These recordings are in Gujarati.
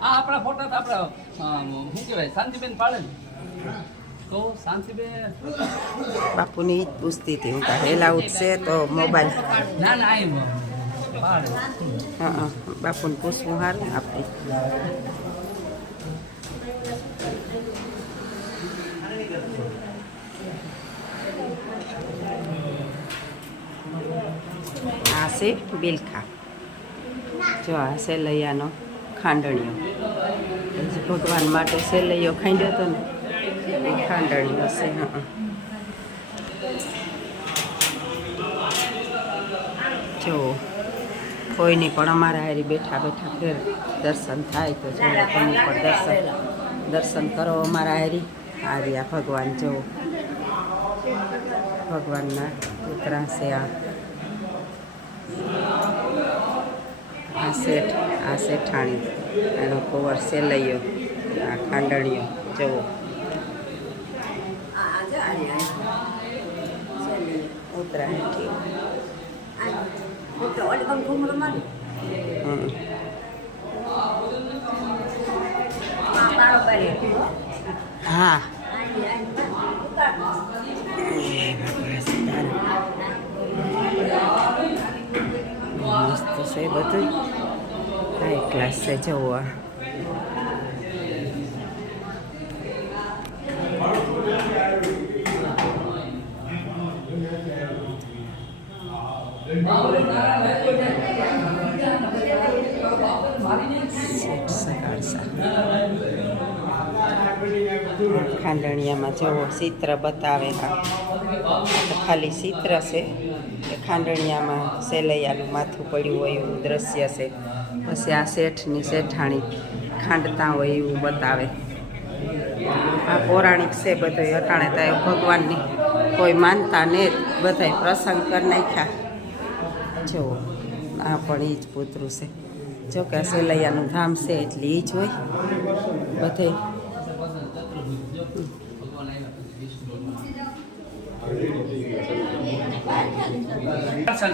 આ આપણા ફોટા તો આપણે શું કહેવાય શાંતિબેન પાડે ને તો શાંતિબેન બાપુની જ પૂછતી હતી હું કાંઈ હેલાઉટ છે તો મોબાઈલ ના ના એમ પાડે હા બાપુને પૂછવું સારું આપણે આ છે બિલખા જો આ સેલૈયાનો ખાંડણીઓ ભગવાન માટે સેલૈયો ખાંડ્યો હતો ને એ ખાંડણીઓ છે હા જો કોઈની પણ અમારા હારી બેઠા બેઠા ફેર દર્શન થાય તો જો તમે પણ દર્શન કરો અમારા હારી આ ભગવાન જો ભગવાનના પુતરા છે આ શેઠાણી એનો કુંવર સેલૈયો આ ખાંડણીઓ જવો ઉત્તરાયણ હા મસ્ત છે બધું હાઈ ક્લાસ છે જવું ખાંડણીયામાં જવો ચિત્ર બતાવે હા તો ખાલી ચિત્ર છે કે ખાંડણીયામાં સેલૈયાનું માથું પડ્યું હોય એવું દ્રશ્ય છે પછી આ શેઠની શેઠાણી ખાંડતા હોય એવું બતાવે આ પૌરાણિક છે બધું અટાણે થાય ભગવાનની કોઈ માનતા ને બધાય પ્રસંગ કરી નાખ્યા જુઓ આ પણ એ જ પુતરું છે જો કે આ સેલૈયાનું ધામ છે એટલે એ જ હોય બધે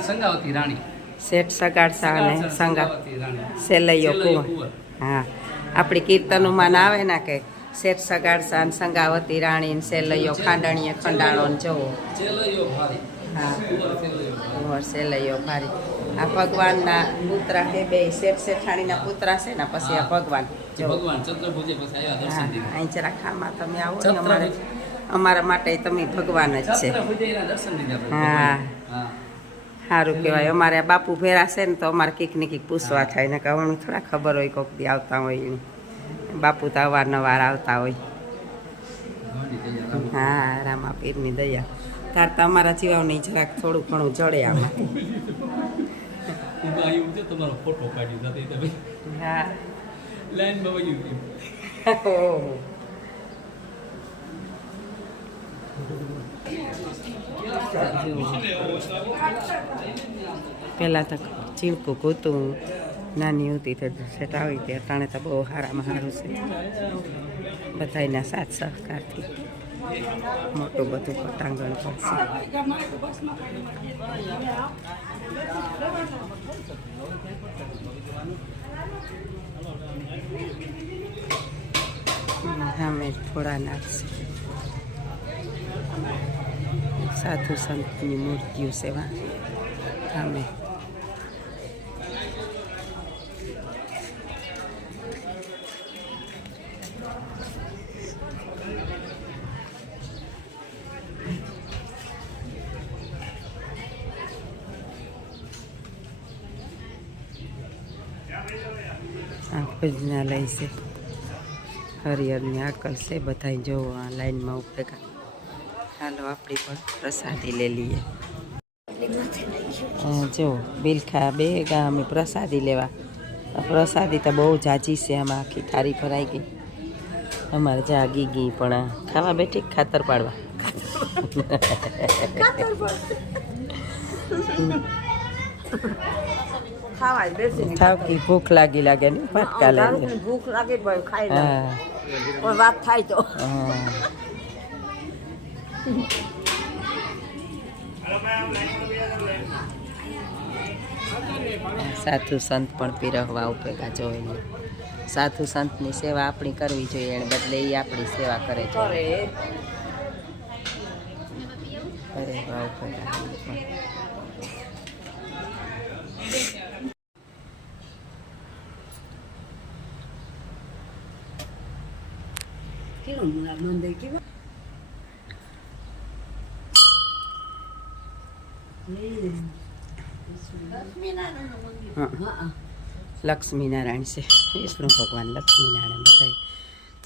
સંગાવતી રાણી શેઠ સગાડસા અને સંગા સેલૈયો કુંવર હા આપણી કીર્તનોમાં ના આવે ને કે શેઠ સગાડસા અને સંગાવતી રાણી ને સેલૈયો ખાંડણીએ ખંડાણો ને જવો હા કુંવર સેલૈયો ભારી આ ભગવાનના પુત્રા હે બે શેઠ શેઠાણીના પુત્રા છે ને પછી આ ભગવાન જો ભગવાન ચંદ્રભુજે પછી આવ્યા દર્શન દીધા અહીં જરા ખામાં તમે આવો ને અમારા માટે તમે ભગવાન જ છે હા સારું કહેવાય અમારે બાપુ ભેરા છે ને તો અમારે કીક ને કીક પૂછવા થાય ને કે હમણાં થોડા ખબર હોય કોઈક દી આવતા હોય એની બાપુ તો અવારનવાર આવતા હોય હા રામા પીરની દયા તાર તો અમારા જીવાને જરાક થોડું ઘણું જડે આમાંથી તમારો ફોટો કાઢ્યો તમે હા લાઈનમાં પહેલાં તો ચીણકું કૂતું નાની હતી તો સેટ આવી હતી અટાણે તો બહુ સારામાં સારું છે બધાના સાથ સહકારથી મોટું બધું પટાંગણ પડશે અમે થોડા નાખશે સાધુ સંતની મૂર્તિઓ સેવા અમે આ ભોજનાલય છે હરિહરની આકલ છે બધા જોવો આ લાઈનમાં ઉપેગા ચાલો આપણી પણ પ્રસાદી લઈ લઈએ જો બિલખા બે ગામે પ્રસાદી લેવા પ્રસાદી તો બહુ જાજી છે આમાં આખી થારી ભરાઈ ગઈ અમારે જાગી ગઈ પણ ખાવા બેઠી ખાતર પાડવા થાકી ભૂખ લાગે ને ફટકા લાગે ભૂખ લાગે ખાઈ હા કોઈ વાત થાય તો સાધુ સંત પણ પીરહવા ઉપેગા જોઈએ. સાધુ સંતની સેવા આપણી કરવી જોઈએ, એને બદલે એ આપણી સેવા કરે છે. પીરહવા ઉપેગા લક્ષ્મીનારાયણ છે, વિષ્ણુ ભગવાન, લક્ષ્મીનારાયણ બધા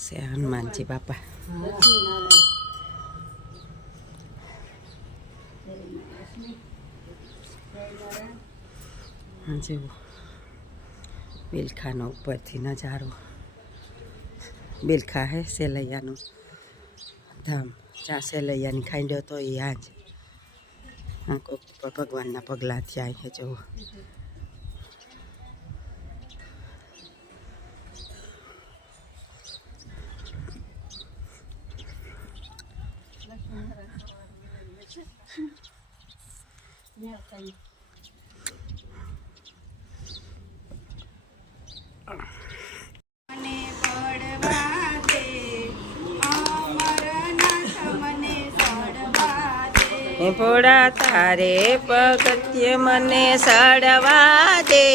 છે, હનુમાનજી બાપા. જેવું બિલખાનો ઉપરથી નજારો. બિલખા હે સેલૈયાનું ધામ, જ્યાં સેલૈયાની ખાંડ્યો તો એ આજ ભગવાનના પગલાં થયા છે. જુઓ ભોળા તારે પગથિયે મને સડવા દે,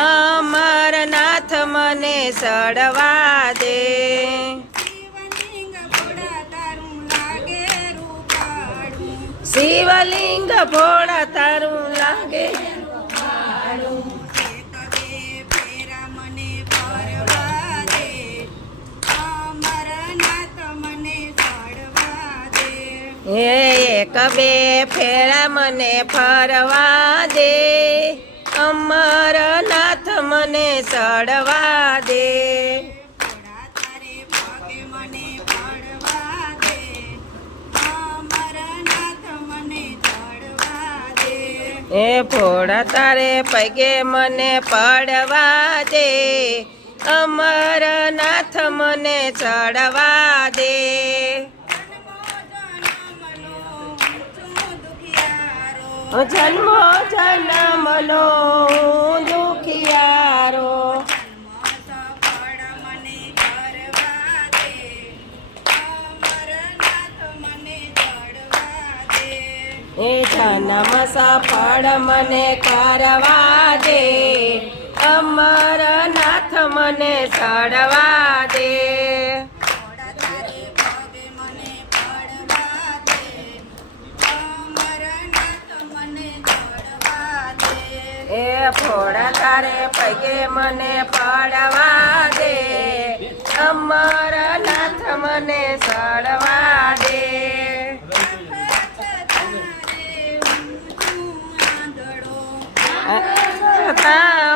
અમરનાથ મને સડવા દે. શિવલિંગ ભોળા તારું લાગે એક બે ફેરા મને ફરવા દે, અમરનાથ મને સડવા દે. એ ભોળા તારે પગે મને પડવા દે, અમરનાથ મને ચડવા દે. જન્મો જન્મનો દુખિયારો, એ જન્મ સફળ મને કરવા દે, અમરનાથ મને ચડવા દે. એ ભોળા તારે પગે મને પડવા દે, અમરનાથ મને ચડવા દે.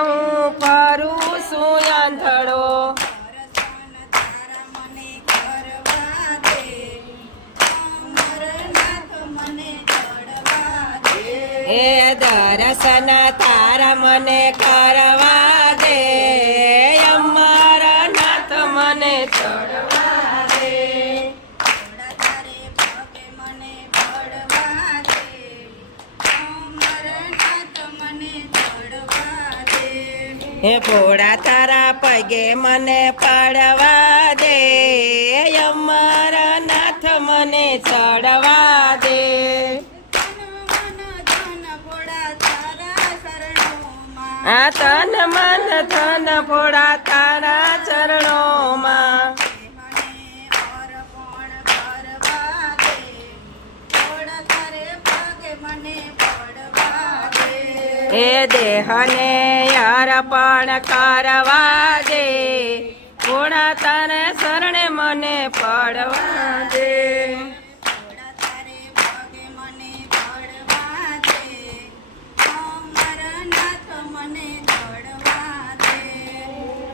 હું ફરું છું આંધળો, એ દર્શન તારા મને કરવા દે, અમરનાથ મને ચડવા દે. હે ભોળા તારા પગે મને પડવા દે, અમરનાથ મને ચડવા દે. આ તન મન ધન ભોળા તારા ચરણોમાં, એ દેહને અર્પણ કરવા દે, ભોળા તારે શરણે મને પડવા દે.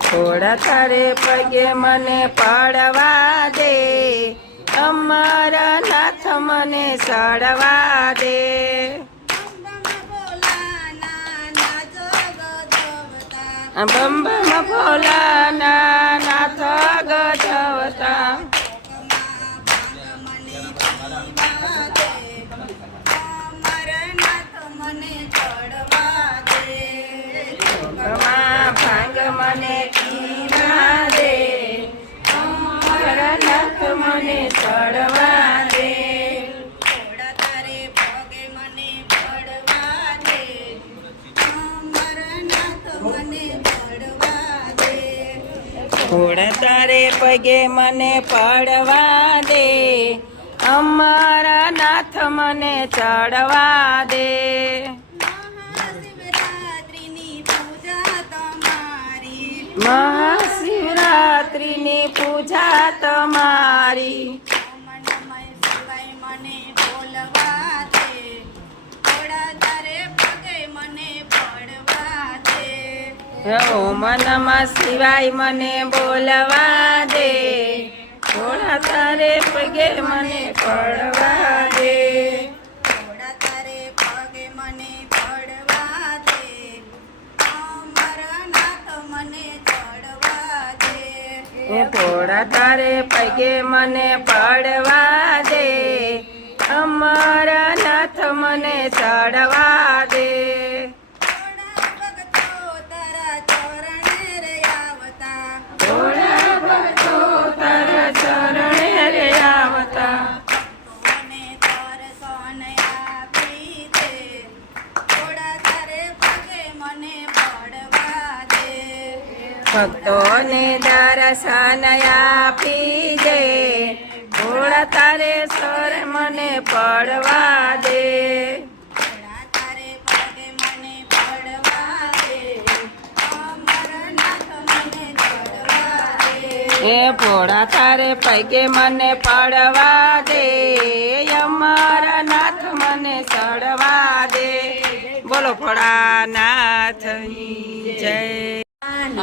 ભોળા તારે પગે મને પડવા દે, અમરનાથ મને ચડવા દે. બમ બમ ભોલાના નાથ ગજવતા, નાથ મને ચડવા દે. ઘોડા તારે પગે મને પડવા દે, અમરનાથ મને પડવા દે. ઘોડા તારે પગે મને પડવા દે, અમારા નાથ મને ચડવા દે. મહાશિવરાત્રિની પૂજા તમારી, મહાશિવરાત્રિની પૂજા તમારી. ઓમ નમઃ શિવાય મને બોલવા દે, ઘોડા તારે પગે મને પડવા દે. ઓમ નમઃ શિવાય મને બોલવા દે, ઘોડા તારે પગે મને પડવા દે. ઘોડા તારે પગે મને પડવા દે, અમરનાથ મને ચડવા દે. એ ઘોડા તારે પગે મને પડવા દે, અમારા નાથ મને ચડવા દે. ઘોડા ભક્તો તારા ચરણે રે આવતા, ઘોડા ભક્તો તારા ચરણે રે આવતા. ભક્તોને દર્શન આપી દે, ઘોડા તારે પગે મને પડવા દે. ભક્તોને દર્શન આપી દે, ઘોડા તારે સર મને પડવા દે. ઘોડા તારે પગે મને પડવા દે, અમરનાથ મને ચડવા દે. એ ઘોડા તારે પગે મને પડવા દે, અમારા નાથ મને ચડવા દે. બોલો ભોળાનાથની જય.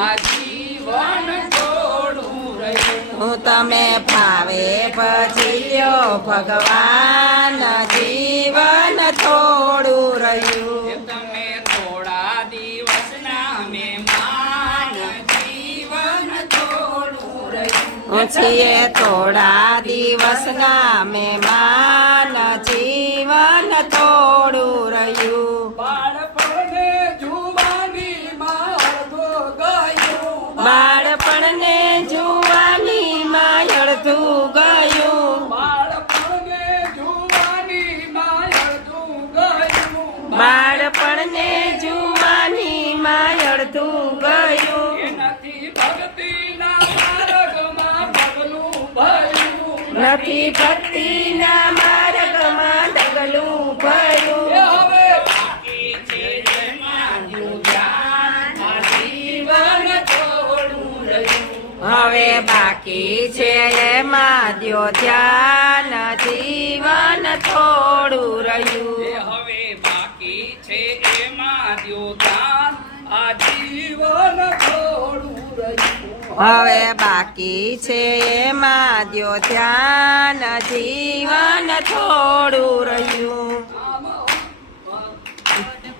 આજીવન થોડું રહ્યું હું તમે ભાવે પછી લ્યો ભગવાન, જીવન થોડું રહ્યું. તમે થોડા દિવસના મહેમાન, જીવન થોડું રહ્યું. હું છીએ થોડા દિવસના મહેમાન, જીવન થોડું રહ્યું. બાળપણને જુવાનીમાં અડધો ગયું, બાળપણને જુવાનીમાં અડધું ગયું. બાળપણને જુવાનીમાં અડધું ગયું. બાળપણને જુવાનીમાં અડધું ગયું. નથી ભક્તિના માર્ગમાં પગલું ભર્યું, નથી ભક્તિના માર્ગમાં ડગલું ભર્યું. એ હવે બાકી છે એમાં ધ્યાન, આ જીવન થોડું રહ્યું. હવે બાકી છે એમાં દ્યો ધ્યાન, જીવન થોડું એ રહ્યું. હવે બાકી છે એમાં દ્યો ધ્યાન, આ જીવન થોડું રહ્યું. હવે બાકી છે એમાં દ્યો ધ્યાન, જીવન થોડું રહ્યું.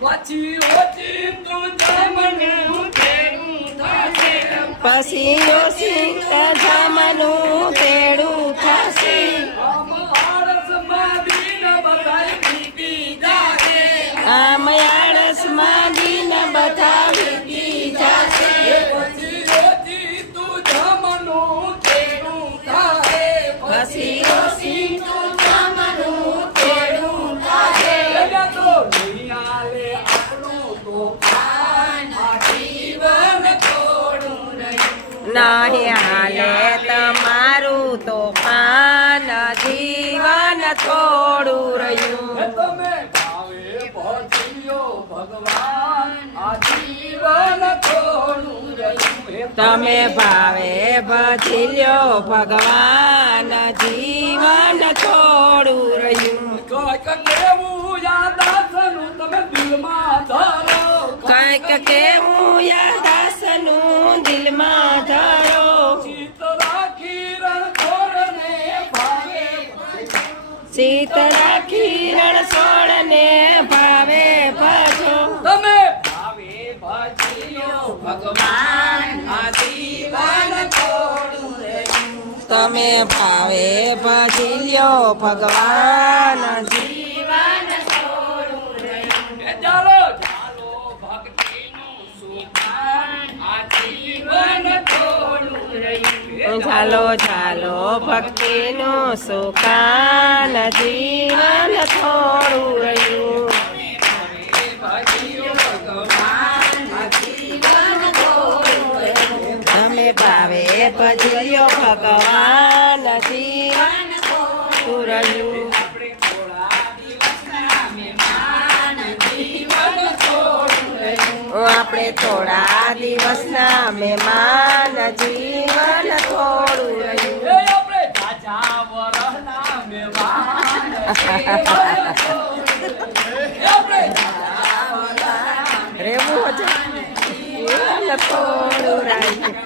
પછી ઓછી તું જમનું તેરું થશે, પછી ઓછી જમનું તેડું થશે. આળસમાં દિન બધાય વીતી જાશે. આમ આળસમાં દિન બધા વીતી જશે. પછી ઓછી તું જમનું તેરું થશે, પછી ઓછી જમનું તેડું થશે. એટલે તો નહીં આલે આપણું તોફાન, આ જીવન થોડું રહ્યું. નહીં હાલે તમારું તોફાન, જીવન થોડું રહ્યું. તમે ભાવે ભજ્યો ભગવાન, આ જીવન થોડું રહ્યું. તમે ભાવે ભજી લ્યો ભગવાન, જીવન થોડું રહ્યું. કંઈક કેવું યાદ આસનું તમે દિલમાં ધરો, કંઈક કેવું યાદાસનું દિલમાં ધરો. શીતળા કિરણ છોડને ભાવે શીતળા કિરણ સોળને ભાવે ભજો. તમે ભાવે ભજ્યો ભગવાન, આ જીવન થોડું રહ્યું. તમે ભાવે ભજી લ્યો ભગવાન, જીવન થોડું રહ્યું. એ ચાલો ચાલો ભક્તિનું સુખાન, આ જીવન થોડું રહ્યું. ચાલો ચાલો ભક્તિનું સુકાન જીવન થોડું રહ્યું તમે ભાવે ભજ્યો ભગવાન જીવન થોડું રહ્યું આપણે થોડા દિવસના મહેમાન જીવન થોડું રહ્યું આપણે તાજા વરહના મહેમાન આપણે રેવું છે જીવન થોડું રહ્યું